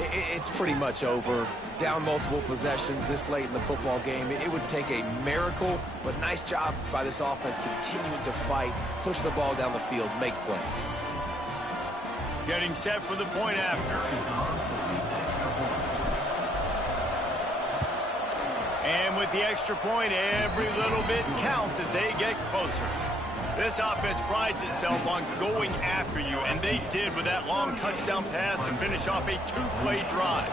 it's pretty much over. Down multiple possessions this late in the football game. It would take a miracle, but nice job by this offense continuing to fight, push the ball down the field, make plays. Getting set for the point after. And with the extra point, every little bit counts as they get closer. This offense prides itself on going after you, and they did with that long touchdown pass to finish off a 2-play drive.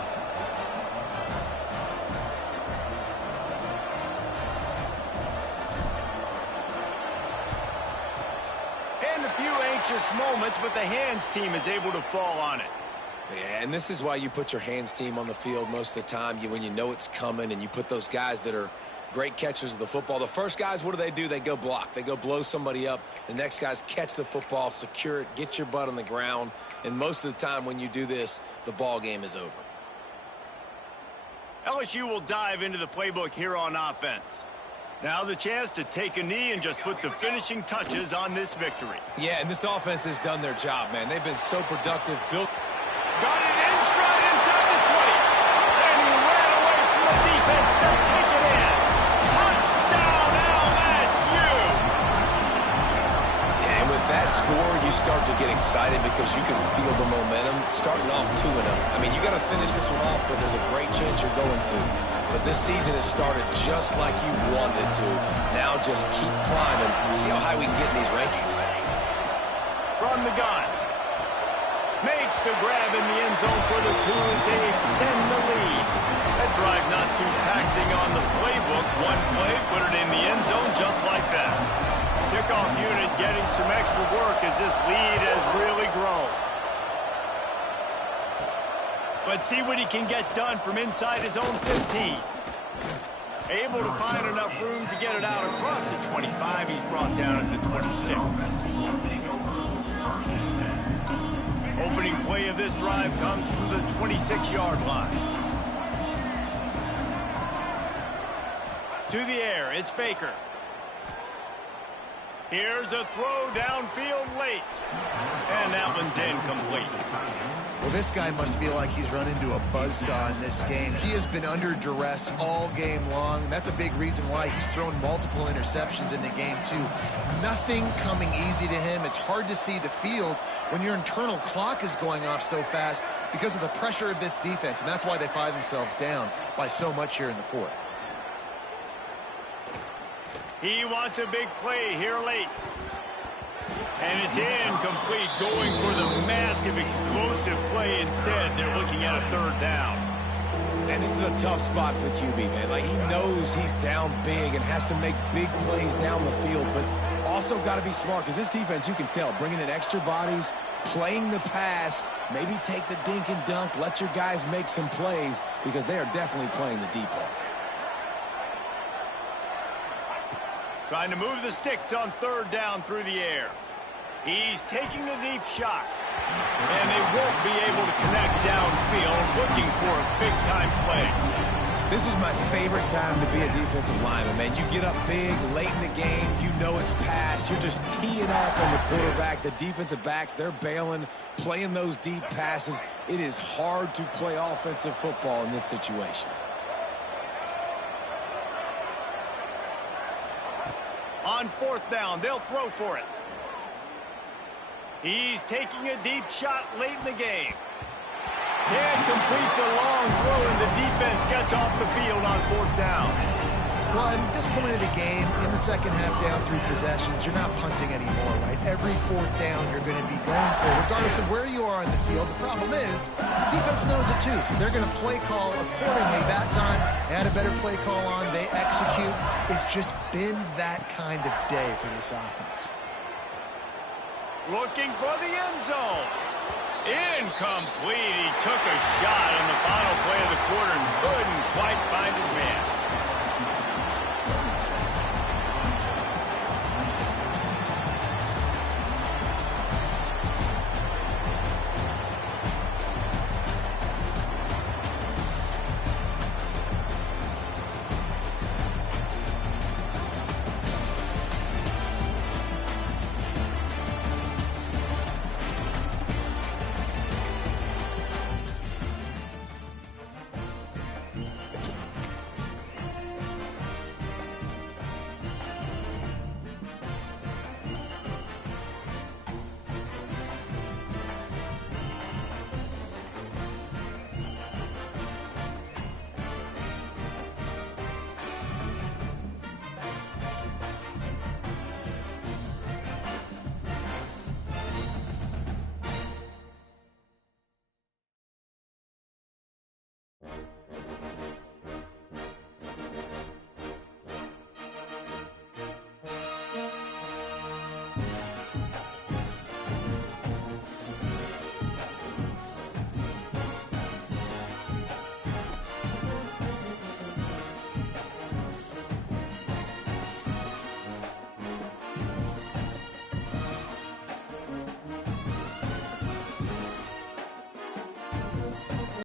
And a few anxious moments, but the hands team is able to fall on it. Yeah, and this is why you put your hands team on the field most of the time when you know it's coming, and you put those guys that are great catchers of the football. The first guys, what do? They go block. They go blow somebody up. The next guys catch the football, secure it, get your butt on the ground. And most of the time when you do this, the ball game is over. LSU will dive into the playbook here on offense. Now the chance to take a knee and just put the finishing touches on this victory. Yeah, and this offense has done their job, man. They've been so productive. Got it in stride inside the 20. And he ran away from the defense to take it in. Touchdown, LSU! Yeah, and with that score, you start to get excited because you can feel the momentum starting off 2-0. I mean, you got to finish this one off, but there's a great chance you're going to. But this season has started just like you wanted it to. Now just keep climbing. See how high we can get in these rankings. From the gun. Makes the grab in the end zone for the 2 as they extend the lead. That drive not too taxing on the playbook. One play, put it in the end zone just like that. Kickoff unit getting some extra work as this lead has really grown. But see what he can get done from inside his own 15. Able to find enough room to get it out across the 25. He's brought down at the 26. Opening play of this drive comes from the 26-yard line. To the air, it's Baker. Here's a throw downfield late. And that one's incomplete. Well, this guy must feel like he's run into a buzzsaw in this game. He has been under duress all game long. That's a big reason why he's thrown multiple interceptions in the game, too. Nothing coming easy to him. It's hard to see the field when your internal clock is going off so fast because of the pressure of this defense, and that's why they find themselves down by so much here in the fourth. He wants a big play here late. And it's incomplete, going for the massive explosive play instead. They're looking at a third down. And this is a tough spot for the QB, man. Like, he knows he's down big and has to make big plays down the field, but also got to be smart because this defense, you can tell, bringing in extra bodies, playing the pass, maybe take the dink and dunk, let your guys make some plays because they are definitely playing the deep ball. Trying to move the sticks on third down through the air. He's taking a deep shot. And they won't be able to connect downfield, looking for a big-time play. This is my favorite time to be a defensive lineman, man. You get up big, late in the game, you know it's past. You're just teeing off on the quarterback. The defensive backs, they're bailing, playing those deep passes. It is hard to play offensive football in this situation. On fourth down, they'll throw for it. He's taking a deep shot late in the game. Can't complete the long throw, and the defense gets off the field on fourth down. Well, at this point of the game, in the second half down 3 possessions, you're not punting anymore, right? Every fourth down you're going to be going for, regardless of where you are on the field. The problem is, defense knows it too, so they're going to play call accordingly. That time, they had a better play call on. They execute. It's just been that kind of day for this offense. Looking for the end zone. Incomplete. He took a shot on the final play of the quarter and couldn't quite